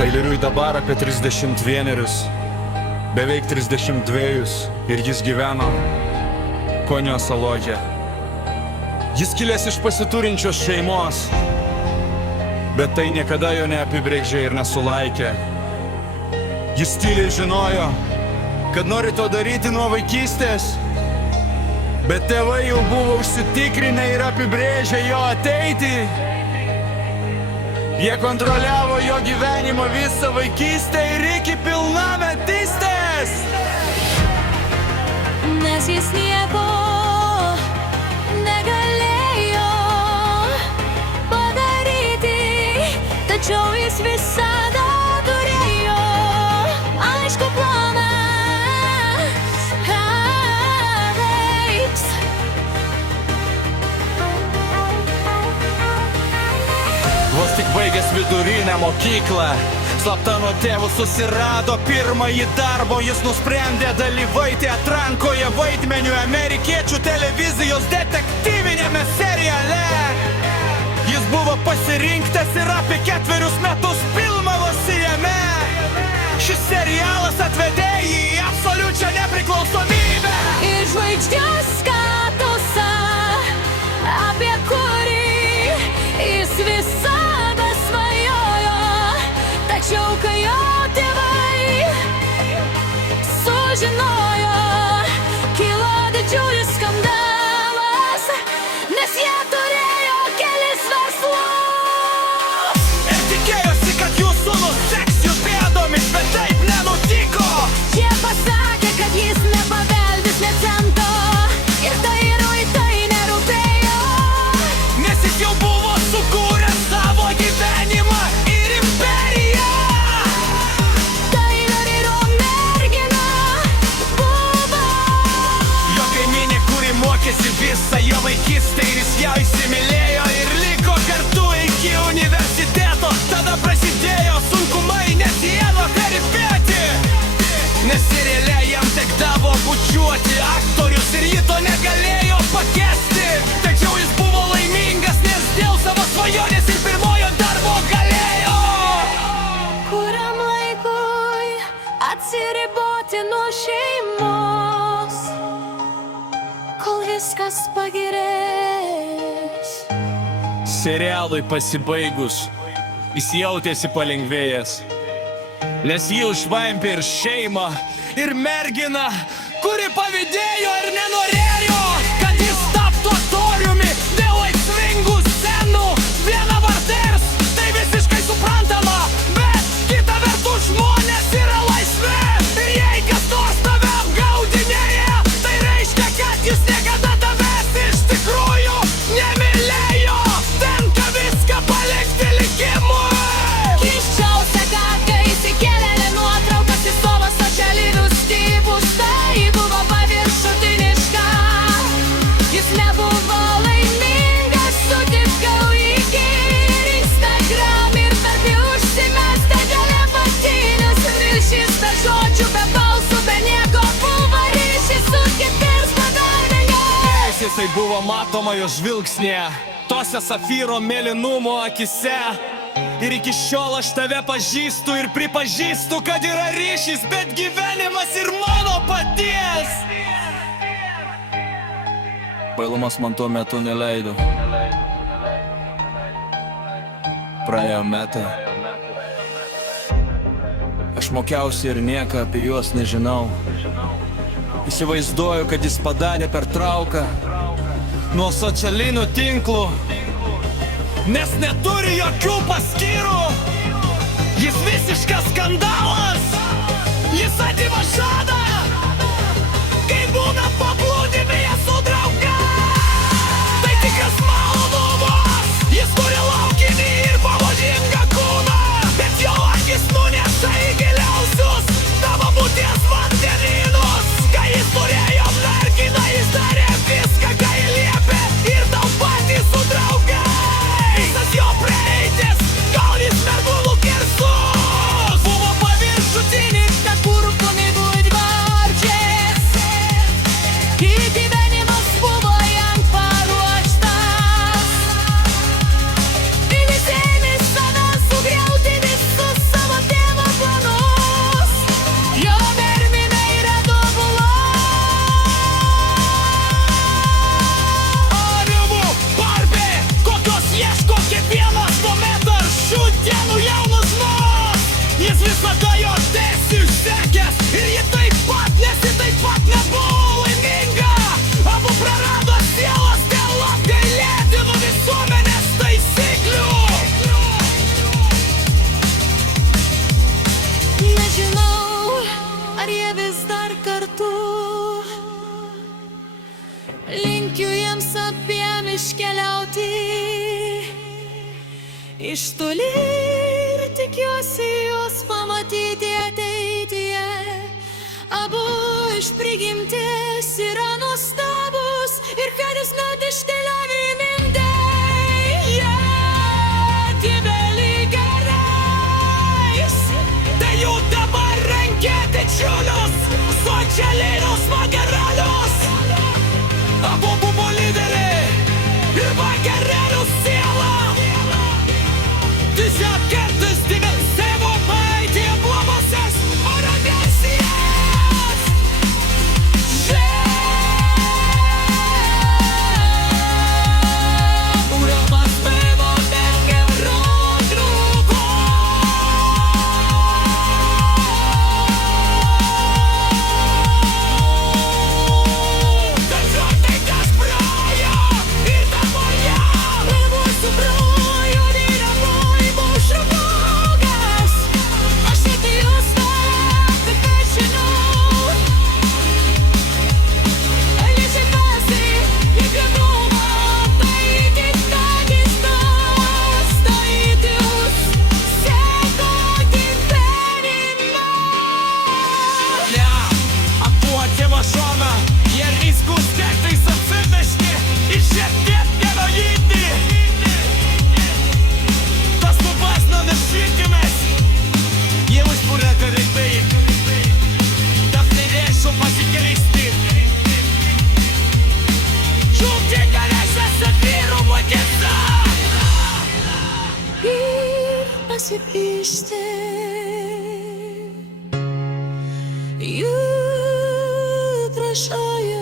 Taileriui dabar apie 31, beveik 32 ir jis gyveno Konio saloje. Jis kilęs iš pasiturinčios šeimos, bet tai niekada jo neapibrėžė ir nesulaikė. Jis tyliai žinojo, kad nori to daryti nuo vaikystės, bet tėvai jau buvo užsitikrinę ir apibrėžę jo ateitį. Jie kontroliavo jo gyvenimo visą vaikystę ir iki pilnametystės. Nes jis nieko negalėjo padaryti, tačiau jis visada turėjo aišku planą. Vos tik baigęs vidurinę mokyklą, slapta nuo tėvų susirado pirmąjį darbą. Jis nusprendė dalyvauti atrankoje vaidmenių amerikiečių televizijos detektyvinėme seriale. Jis buvo pasirinktas ir apie 4 metus filmavosi jame. Šis serialas atvedė jį į absoliučią nepriklausomybę Ir žvaigždės statusą, apie kurį jis visada svajojo. Tačiau kai jo tėvai sužinojo, kilo didžiulis skandalas, nes jie turėjo kelis verslus. ir tikėjosi, kad jų sūnus seks jų pėdomis, bet taip nenutiko. Jie pasakė, kad jis nepaveldis nė cento, ir Taileriui tai nerūpėjo. Nes jis jau buvo sukūręs savo gyvenimą ir imperiją. Tailerio mergina buvo Jo kaimynė, kuri mokėsi visą jo vaikystę, ir jis ją įsimylėjo ir liko kartu iki universiteto. Tada prasidėjo sunkumai, nes jie vakar pėti. Nes seriale jam tekdavo bučiuoti aktorius ir ji to negalėjo pakęsti. Tačiau jis buvo laimingas, nes dėl savo svajonės ir pirmojo darbo galėjo. kuriam laikui atsiriboti nuo šeimos, kol viskas pagerės. Serialui pasibaigus, jis jautėsi palengvėjęs, nes jį užvampė ir šeimą, ir merginą, kuri pavydėjo ir nenorėjo, kad jis taptų aktoriumi dėl aiksmingų scenų. Viena vertus, tai visiškai suprantama, bet kita vertus žmonės yra laisvi. Ir jei kas nors tave apgaudinėja, tai reiškia, kad jis niekada tavęs iš tikrųjų nemylėjo. Tenka viską palikti likimui. Keisčiausia, kad kai įsikėlė nuotraukas į savo socialinius tipus, tai buvo paviršutiniška. Jis nebuvo laimingas, sutikau iki Instagram ir tarp jų užsimestė telepatinius ryšys. Be žodžių, be balsų, be nieko buvo ryšys su kitais padariniais. Jisai buvo matoma jo žvilgsnėje, tose safyro mėlynumo akise. Ir iki šiol aš tave pažįstu ir pripažįstu, kad yra ryšys, bet gyvenimas ir mano paties. Bailumas man tuo metu neleido. Praėjo metai. Aš mokiausi ir nieko apie juos nežinau. Įsivaizduoju, kad jis padarė pertrauką nuo socialinių tinklų, nes neturi jokių paskyrų. Jis visiškas skandalas. Jis atima žadą, kai būna paplūdimyje su drauga. Tai tikras malonumas. Jis turi laukinį ir pavojingą kūną, bet jo akis nuneša į giliausius tavo būties vandenynus. Kai jis turėjo merginą, jis darė viską, ką jį liepė, ir tau patys su draugais. Visas jo praeitis, gal jis mergų lūkirsus, buvo paviršutinis, Kurų pinigų dar kartu. Linkiu jiems abiem iškeliauti iš toli ir tikiuosi juos pamatyti ateityje. Abu iš prigimties yra nuostabus ir charizmat išdėliavi mintei. Tibeli gerais, Tai jau dabar renkėti čiulius, Socialinos mageralius. Abu buvo lyderiai ir vakarėlių siela. Tiesiog kertas digal savo paėtį blomoses oradėsijas. Uramas bevo bergero grupo. Tačiau tai kas praėjo ir dabar jam. mūsų brolių vyramoj mūsų draugas. Aš iki jūs taip pat žinau. Alice pasi, jak wiadomo, taiti takis nas, taiti us, seko gyvenimą. Apuotėma šona, jie ryskūs tektais apsimešti ir šiek tiek nenojyti. Tas lubas nunašykimės, jie užbūrė kareitai, tas nereišų pasikeisti. Žūti galėsias vyrų tiesa. Ir pasipišti jų prašojo.